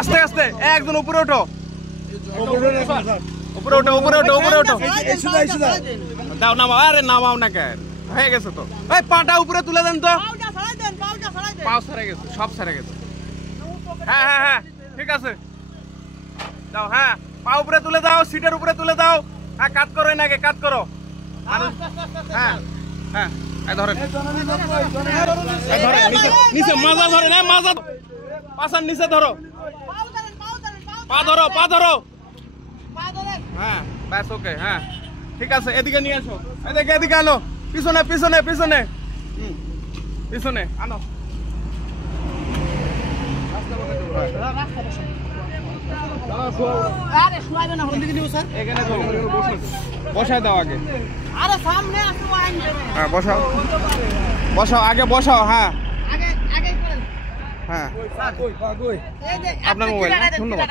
আস্তে আস্তে একজন উপরে ওঠো উপরে ওঠো উপরে ওঠো উপরে ওঠো দাও নামাও আরে নামাও না কেন হয়ে গেছে তো এই পাটা উপরে তুলে দেন তো পাও সরে গেছে সব সরে গেছে হ্যাঁ হ্যাঁ হ্যাঁ ঠিক আছে দাও হ্যাঁ পা উপরে তুলে দাও সিটের উপরে তুলে দাও হ্যাঁ কাট করো নাকি কাট করো হ্যাঁ হ্যাঁ এই ধরেন এই ধরেন নিচে মাজা ধরে না মাজা পাছার নিচে ধরো পা ধরো পা ধরো হ্যাঁ ব্যাস ওকে হ্যাঁ ঠিক আছে এদিকে নিয়ে আসো এদিকে এদিকে আনো পিছনে পিছনে পিছনে পিছনে আনো বসায় দাও আগে হ্যাঁ বসাও বসাও আগে বসাও হ্যাঁ হ্যাঁ আপনার মোবাইল ধন্যবাদ